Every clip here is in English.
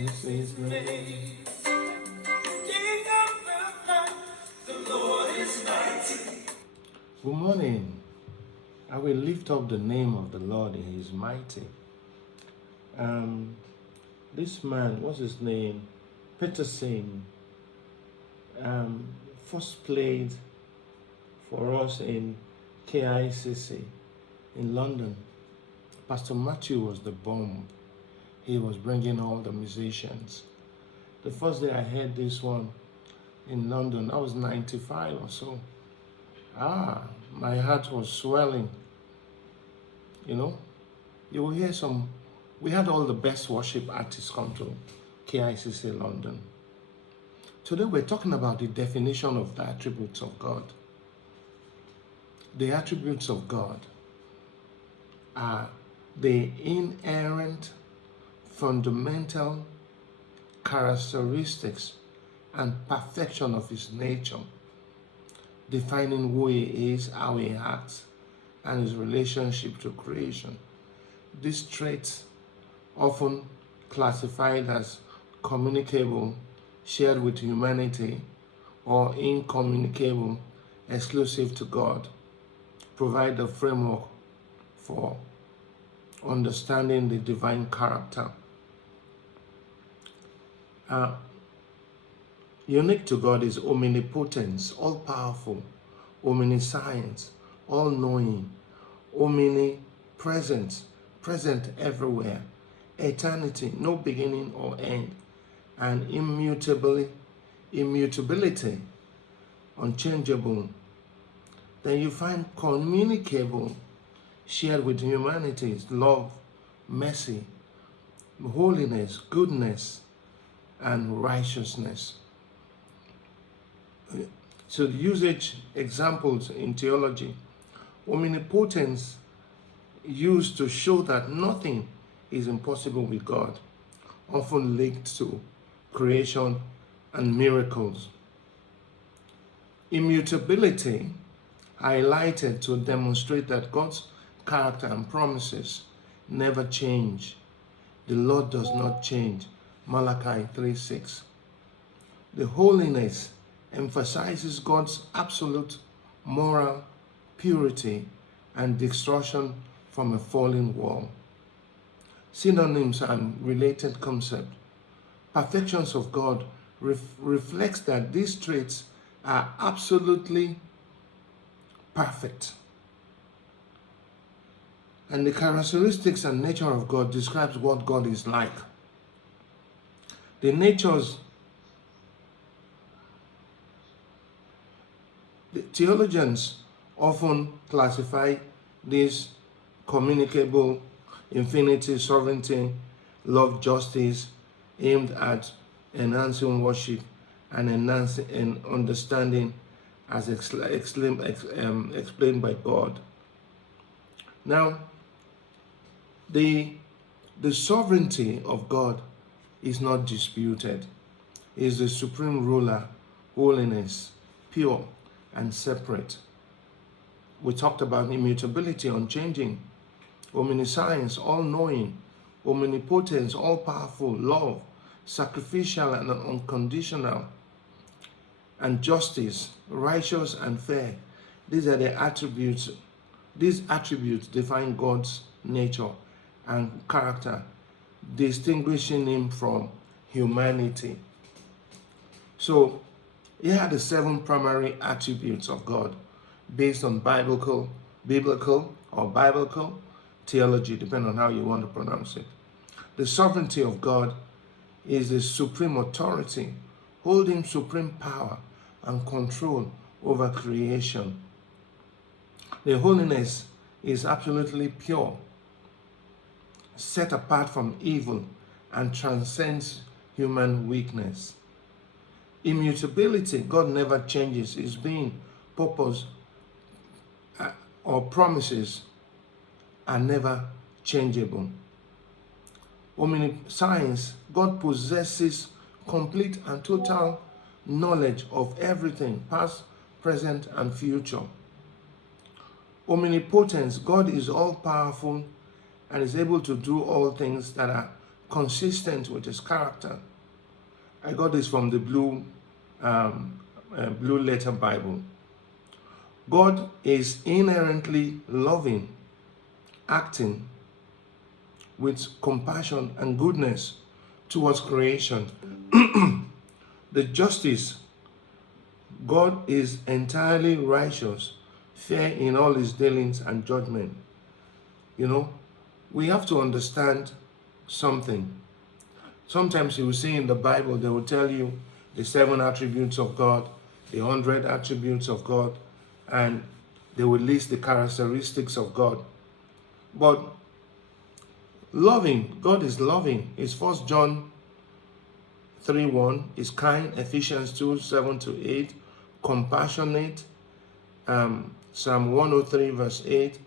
This is the name. King of the light, the Lord is mighty. Good morning. I will lift up the name of the Lord. He is mighty. This man, what's his name? Peterson, first played for us in KICC in London. Pastor Matthew was the bomb. He was bringing all the musicians. The first day I heard this one in London, I was 95 or so. My heart was swelling. You know, you will hear we had all the best worship artists come to KICC London. Today we're talking about the definition of the attributes of God. The attributes of God are the inherent, fundamental characteristics and perfection of his nature, defining who he is, how he acts, and his relationship to creation. These traits, often classified as communicable, shared with humanity, or incommunicable, exclusive to God, provide a framework for understanding the divine character. Unique to God is omnipotence, all-powerful, omniscience, all-knowing, omnipresent, present everywhere, eternity, no beginning or end, and immutability, unchangeable. Then you find communicable, shared with humanity, love, mercy, holiness, goodness, and righteousness. So the usage examples in theology, omnipotence used to show that nothing is impossible with God, often linked to creation and miracles. Immutability highlighted to demonstrate that God's character and promises never change. The Lord does not change. Malachi 3:6. The holiness emphasizes God's absolute moral purity and destruction from a fallen world. Synonyms and related concepts. Perfections of God reflects that these traits are absolutely perfect. And the characteristics and nature of God describes what God is like. The theologians often classify these communicable, infinity, sovereignty, love, justice, aimed at enhancing worship and enhancing understanding as explained by God. Now, the sovereignty of God is not disputed. He is the supreme ruler, holiness, pure and separate. We talked about immutability, unchanging, omniscience, all-knowing, omnipotence, all-powerful, love, sacrificial and unconditional, and justice, righteous and fair. These are the attributes. These attributes define God's nature and character, distinguishing him from humanity. So, here are the 7 primary attributes of God based on biblical theology, depending on how you want to pronounce it. The sovereignty of God is the supreme authority, holding supreme power and control over creation. The holiness is absolutely pure, set apart from evil, and transcends human weakness. Immutability, God never changes. His being, purpose, or promises are never changeable. Omniscience, God possesses complete and total knowledge of everything, past, present, and future. Omnipotence, God is all-powerful and is able to do all things that are consistent with his character. I got this from the Blue Letter Bible. God is inherently loving, acting with compassion and goodness towards creation. The justice, God is entirely righteous, fair in all his dealings and judgment. You know, we have to understand something. Sometimes you will see in the Bible, they will tell you the 7 attributes of God, the 100 attributes of God, and they will list the characteristics of God. But loving, God is loving. It's 1 John 3:1, is kind. Ephesians 2:7-8, compassionate. Psalm 103 verse 8.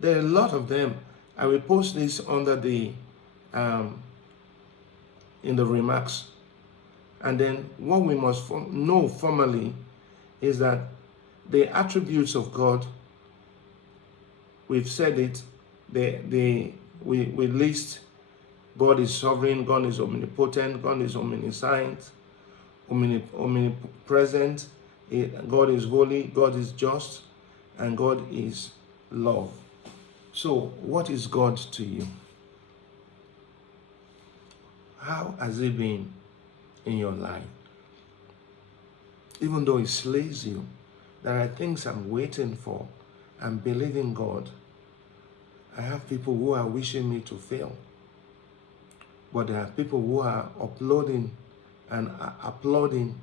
There are a lot of them. I will post this under the in the remarks. And then what we must know formally is that the attributes of God, we've said it, we list God is sovereign, God is omnipotent, God is omniscient, omnipresent, God is holy, God is just, and God is love. So, what is God to you? How has he been in your life? Even though he slays you, there are things I'm waiting for and believing God. I have people who are wishing me to fail. But there are people who are uploading and applauding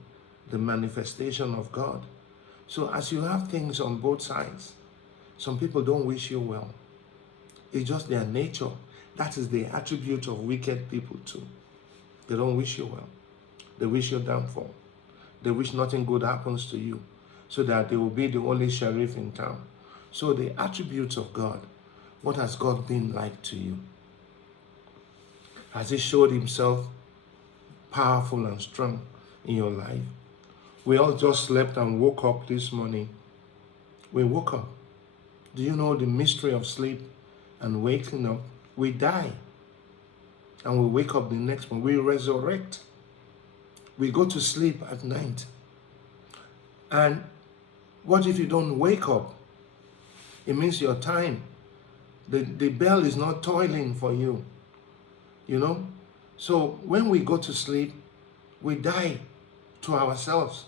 the manifestation of God. So as you have things on both sides, some people don't wish you well. It's just their nature. That is the attribute of wicked people too. They don't wish you well. They wish your downfall. They wish nothing good happens to you, so that they will be the only sheriff in town. So the attributes of God, what has God been like to you? Has he showed himself powerful and strong in your life? We all just slept and woke up this morning. We woke up. Do you know the mystery of sleep and waking up? We die and we wake up the next morning. We resurrect. We go to sleep at night. And what if you don't wake up? It means your time. The bell is not toiling for you. You know? So when we go to sleep, we die to ourselves.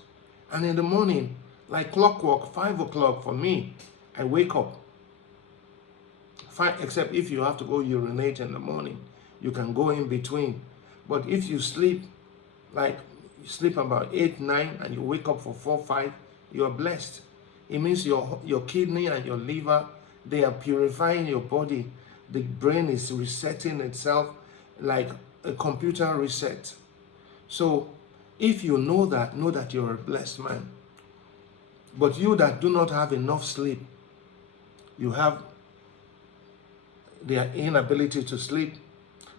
And in the morning, like clockwork, 5 o'clock for me, I wake up. Except if you have to go urinate in the morning, you can go in between. But if you sleep, like you sleep about 8, 9, and you wake up for 4, 5, you are blessed. It means your kidney and your liver, they are purifying your body. The brain is resetting itself like a computer reset. So if you know that you're a blessed man. But you that do not have enough sleep, you have the inability to sleep.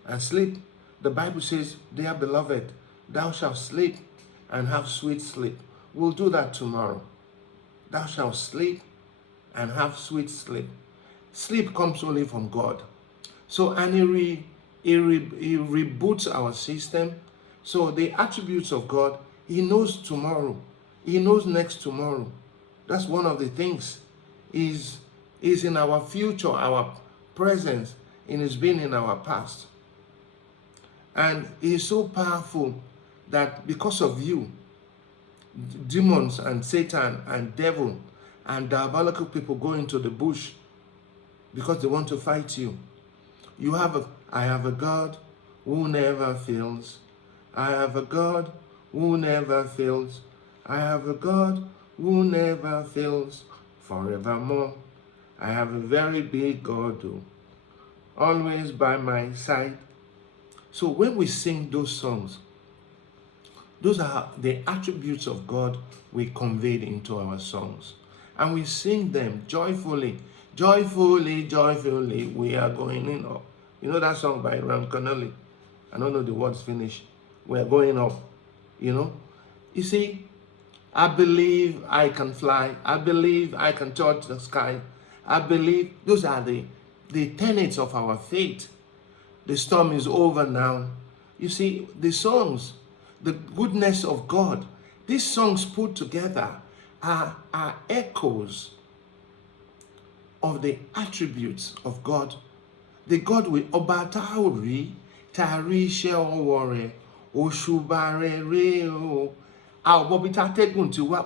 And sleep, the Bible says, dear beloved, thou shalt sleep and have sweet sleep. We'll do that tomorrow. Thou shalt sleep and have sweet sleep. Sleep comes only from God. So, and he reboots our system. So the attributes of God, he knows tomorrow. He knows next tomorrow. That's one of the things. Is in our future, our presence, and it's been in our past. And he is so powerful that because of you, demons and Satan and devil and diabolical people go into the bush because they want to fight you. I have a God who never fails. I have a God who never fails. I have a God who never fails forevermore. I have a very big God who always by my side. So when we sing those songs, those are the attributes of God we conveyed into our songs. And we sing them joyfully. Joyfully, joyfully, we are going in up. You know that song by Ram Connolly? I don't know the words finish. We are going up, you know. You see, I believe I can fly. I believe I can touch the sky. I believe those are the tenets of our faith. The storm is over now. You see, the songs, the goodness of God, these songs put together are echoes of the attributes of God. The God we obatari tari she owore oshubare reo.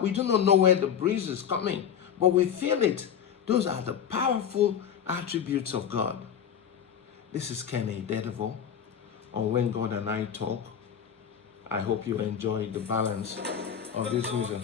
We do not know where the breeze is coming, but we feel it. Those are the powerful attributes of God. This is Ken Idedevbo on When God and I Talk. I hope you enjoy the balance of this music.